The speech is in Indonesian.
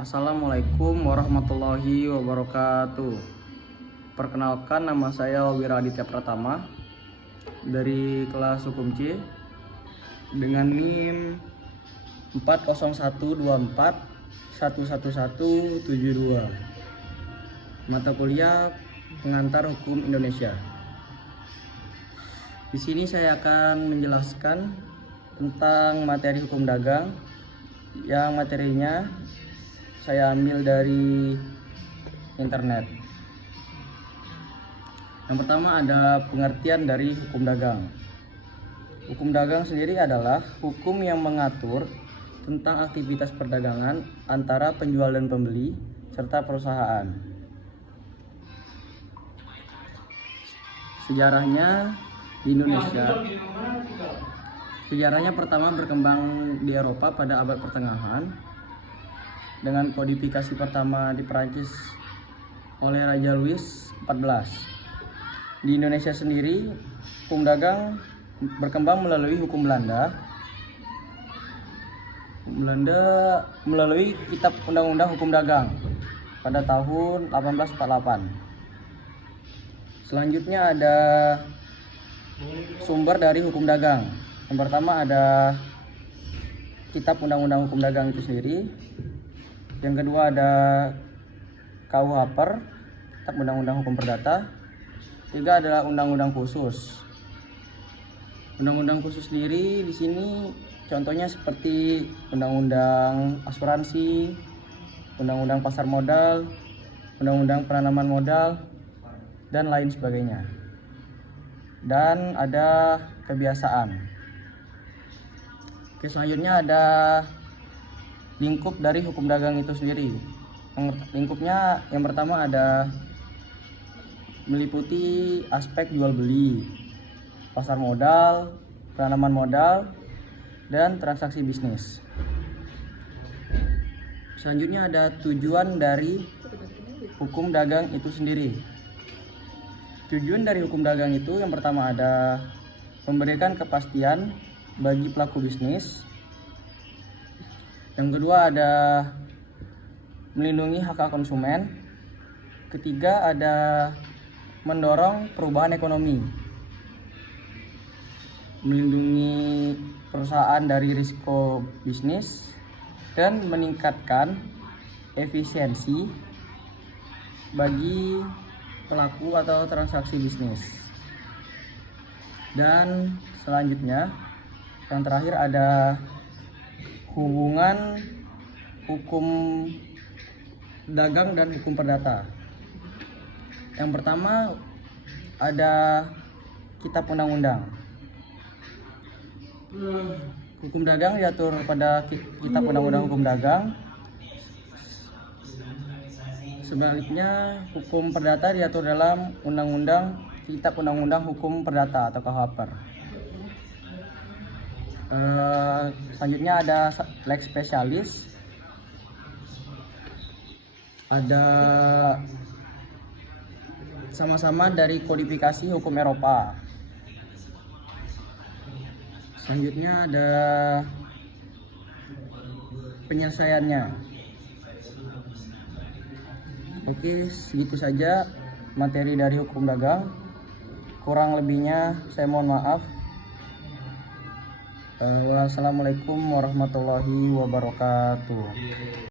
Assalamualaikum warahmatullahi wabarakatuh. Perkenalkan, nama saya Wira Aditya Pratama dari kelas Hukum C dengan NIM 40124111172. Mata kuliah Pengantar Hukum Indonesia. Di sini saya akan menjelaskan tentang materi hukum dagang yang materinya saya ambil dari internet. Yang pertama ada pengertian dari hukum dagang. Hukum dagang sendiri adalah hukum yang mengatur tentang aktivitas perdagangan antara penjual dan pembeli serta perusahaan. Sejarahnya di Indonesia. Sejarahnya pertama berkembang di Eropa pada abad pertengahan dengan kodifikasi pertama di Perancis oleh Raja Louis XIV. Di Indonesia sendiri, hukum dagang berkembang melalui hukum Belanda melalui Kitab Undang-Undang Hukum Dagang pada tahun 1848. Selanjutnya ada sumber dari hukum dagang. Yang pertama ada Kitab Undang-Undang Hukum Dagang itu sendiri. Yang kedua ada KUHP, Kitab Undang-Undang Hukum Perdata. Tiga adalah undang-undang khusus. Undang-undang khusus sendiri di sini contohnya seperti undang-undang asuransi, undang-undang pasar modal, undang-undang penanaman modal, dan lain sebagainya. Dan ada kebiasaan. Oke, selanjutnya ada lingkup dari hukum dagang itu sendiri. Lingkupnya yang pertama ada meliputi aspek jual beli, pasar modal, penanaman modal, dan transaksi bisnis. Selanjutnya ada tujuan dari hukum dagang itu sendiri. Tujuan dari hukum dagang itu yang pertama ada memberikan kepastian bagi pelaku bisnis. Yang kedua ada melindungi hak konsumen. Ketiga ada mendorong perubahan ekonomi, melindungi perusahaan dari risiko bisnis, dan meningkatkan efisiensi bagi pelaku atau transaksi bisnis. Dan selanjutnya yang terakhir ada hubungan hukum dagang dan hukum perdata. Yang pertama ada Kitab Undang-Undang. Hukum dagang diatur pada Kitab Undang-Undang Hukum Dagang. Sebaliknya hukum perdata diatur dalam Kitab Undang-Undang Hukum Perdata atau KUHP. Selanjutnya ada lex specialis, ada sama-sama dari kodifikasi hukum Eropa. Selanjutnya ada penyelesaiannya. Oke, segitu saja materi dari hukum dagang. Kurang lebihnya saya mohon maaf. Wassalamualaikum warahmatullahi wabarakatuh.